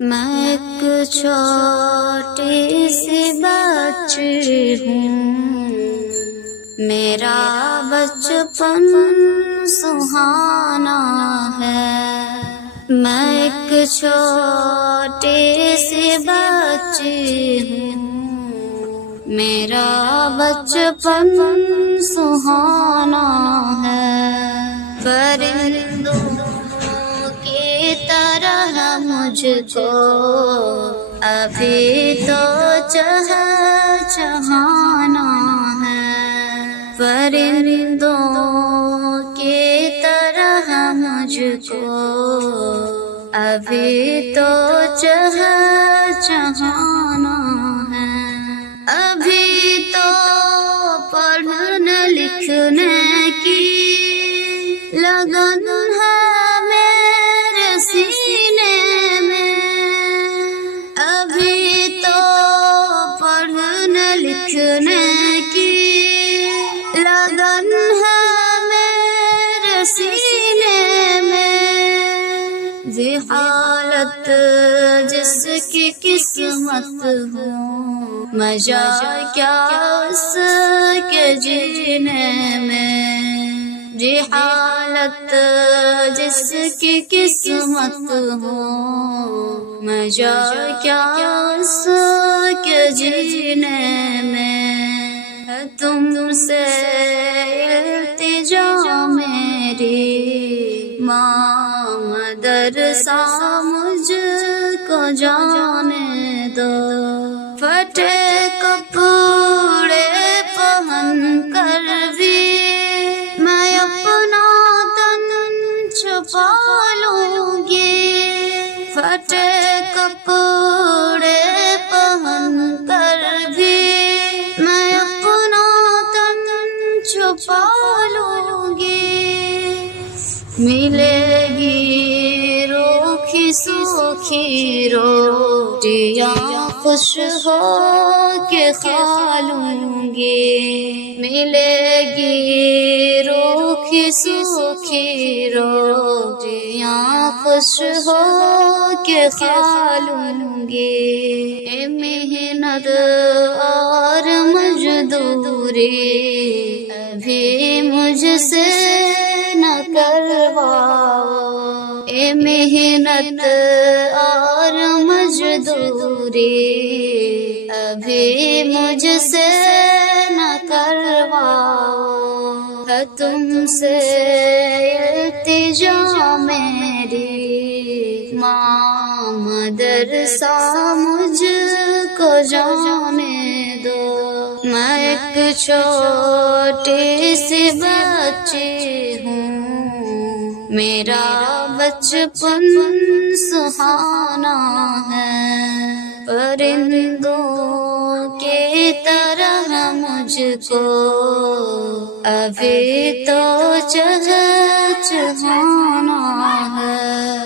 میں ایک چھوٹی سی بچی ہوں، میرا بچپن سہانا ہے۔ میں ایک چھوٹی سی بچی ہوں، میرا بچپن سہانا ہے۔ پرندوں کی طرح مجھ کو ابھی تو چہچہانا ہے۔ پرندوں کی طرح مجھ کو ابھی تو چہچہانا ہے۔ ابھی تو پڑھنے لکھنے کی لگن ہے میرے سینے میں۔ ابھی تو پڑھنے لکھنے کی لگن ہے میرے سینے میں۔ یہ حالت جس کی قسمت ہو، مزہ کیا اس کے جینے میں۔ یہ حالت جس کی قسمت ہو، مزہ کیا اس کے جینے میں۔ تم سے التجا میری ماں مدرسہ مجھ کو جانے دو۔ پھٹے کپڑے پہن کر بھی میں اپنا تن چھپا لوں گی۔ پھٹے کپڑے پہن کر بھی میں اپنا تن چھپا لوں گی۔ ملے گی روکھی سوکھی روٹیاں خوش ہو کے کھا لوں گی۔ ملے گی روکھی سوکھی روٹیاں خوش ہو کے کھا لوں گی۔ اے محنت اور مزدوری ابھی مجھ سے نہ کرواؤ۔ اے محنت اور مزدوری ابھی مجھ سے نہ کرواؤ۔ ہے تم سے التجا میری ماں مدرسہ مجھ کو جانے دو۔ میں ایک چھوٹی سی بچی ہوں، میرا بچپن سہانا ہے۔ پرندوں کی طرح مجھ کو ابھی تو چہچہانا ہے۔